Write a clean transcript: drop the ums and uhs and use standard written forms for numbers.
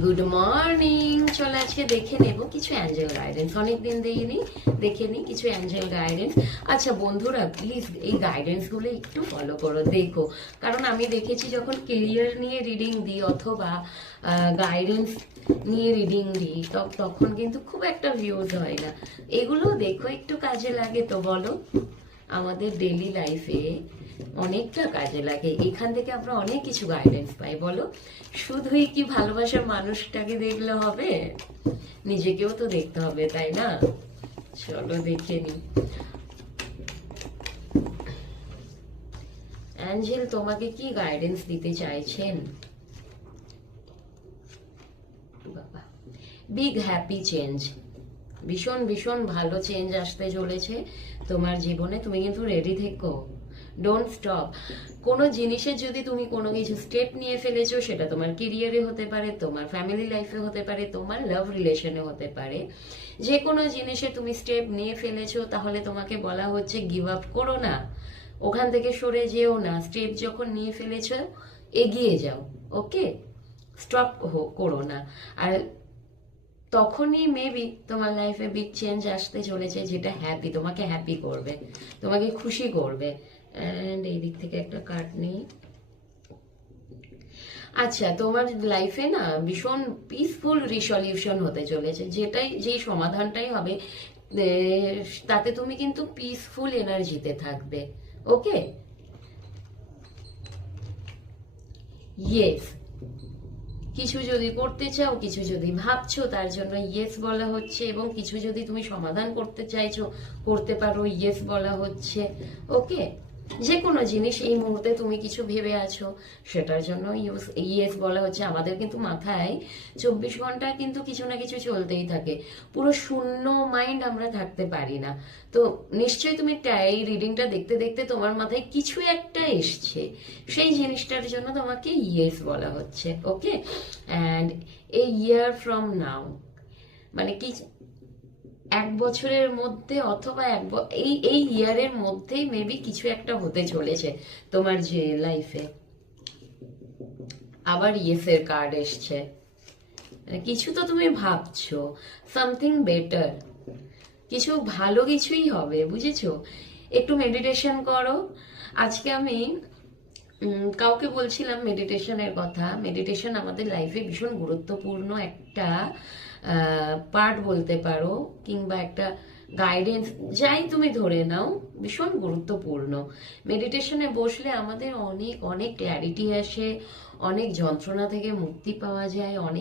Good morning. চলো আজকে দেখে নেব কিছু অ্যাঞ্জেল গাইডেন্স, অনেকদিন দিইনি, দেখে নিই কিছু অ্যাঞ্জেল গাইডেন্স। আচ্ছা বন্ধুরা, প্লিজ এই গাইডেন্স গুলো একটু ফলো করো, দেখো, কারণ আমি দেখেছি যখন ক্লিয়ার নিয়ে রিডিং দিই অথবা গাইডেন্স নিয়ে রিডিং দিই তখন কিন্তু খুব একটা ভিউজ হয় না। এগুলো দেখো, একটু কাজে লাগে তো বলো? আমাদের ডেলি লাইফে অনেকটা কাজে লাগে, এখান থেকে আমরা অনেক কিছু গাইডেন্স পাই। বলো, শুধুই কি ভালোবাসার মানুষটাকে দেখলে হবে? নিজেকেও তো দেখতে হবে, তাই না? চলো দেখে নি অ্যাঞ্জেল তোমাকে কি গাইডেন্স দিতে চাইছেন। বাবা, বিগ হ্যাপি চেঞ্জ, ভীষণ ভীষণ ভালো চেঞ্জ আসতে চলেছে তোমার জীবনে। তুমি কিন্তু রেডি থেকো, ডোন্ট স্টপ। কোনো জিনিসের যদি তুমি কোনো কিছু স্টেপ নিয়ে ফেলেছো, সেটা তোমার কেরিয়ারে হতে পারে, তোমার ফ্যামিলি লাইফে হতে পারে, তোমার লাভ রিলেশনে হতে পারে, যে কোনো জিনিসে তুমি স্টেপ নিয়ে ফেলেছো, তাহলে তোমাকে বলা হচ্ছে গিভ আপ করো না, ওখান থেকে সরে যেও না। স্টেপ যখন নিয়ে ফেলেছো, এগিয়ে যাও, ওকে? স্টপ করো না। আর তখনই মেবি তোমার লাইফে বিগ চেঞ্জ আসতে চলেছে, যেটা হ্যাপি, তোমাকে হ্যাপি করবে, তোমাকে খুশি করবে। অ্যান্ড এই দিক থেকে একটা কার্ড নেই। আচ্ছা, তোমার লাইফে না ভীষণ পিসফুল রিসলিউশন হতে চলেছে, যেই সমাধানটাই হবে তাতে তুমি কিন্তু পিসফুল এনার্জিতে থাকবে, ওকে? ইয়েস, কিছু যদি করতে চাও, কিছু যদি ভাবছো, তার জন্য ইয়েস বলা হচ্ছে, এবং কিছু যদি তুমি সমাধান করতে চাইছো, করতে পারো, ইয়েস বলা হচ্ছে, ওকে? যে কোনো জিনিস এই মুহূর্তে তুমি কিছু ভেবে আছো, সেটার জন্য ইয়েস বলা হচ্ছে। আমাদের কিন্তু মাথায় 24 ঘন্টা কিন্তু কিছু না কিছু চলতেই থাকে, পুরো শূন্য মাইন্ড আমরা থাকতে পারি না। তো নিশ্চয়ই তুমি এই রিডিংটা দেখতে দেখতে তোমার মাথায় কিছু একটা এসছে, সেই জিনিসটার জন্য তোমাকে ইয়েস বলা হচ্ছে, ওকে? And a year from now, মানে কি, 1 বছরের মধ্যে অথবা এই ইয়ারের মধ্যেই মেবি কিছু একটা হতে চলেছে তোমার যে লাইফে। আবার ইয়েসের কার্ড এসছে, মানে কিছু তো তুমি ভাবছো, সামথিং বেটার, কিছু ভালো কিছুই হবে, বুঝেছো? একটু মেডিটেশন করো। আজকে আমি কাউকে বলছিলাম মেডিটেশনের কথা। মেডিটেশন আমাদের লাইফে ভীষণ গুরুত্বপূর্ণ একটা পার্ট বলতে পারো, কিংবা একটা গাইডেন্স, যাই তুমি ধরে নাও, ভীষণ গুরুত্বপূর্ণ। মেডিটেশনে বসলে আমাদের অনেক অনেক ক্ল্যারিটি আসে, অনেক যন্ত্রণা থেকে মুক্তি পাওয়া যায়, অনেক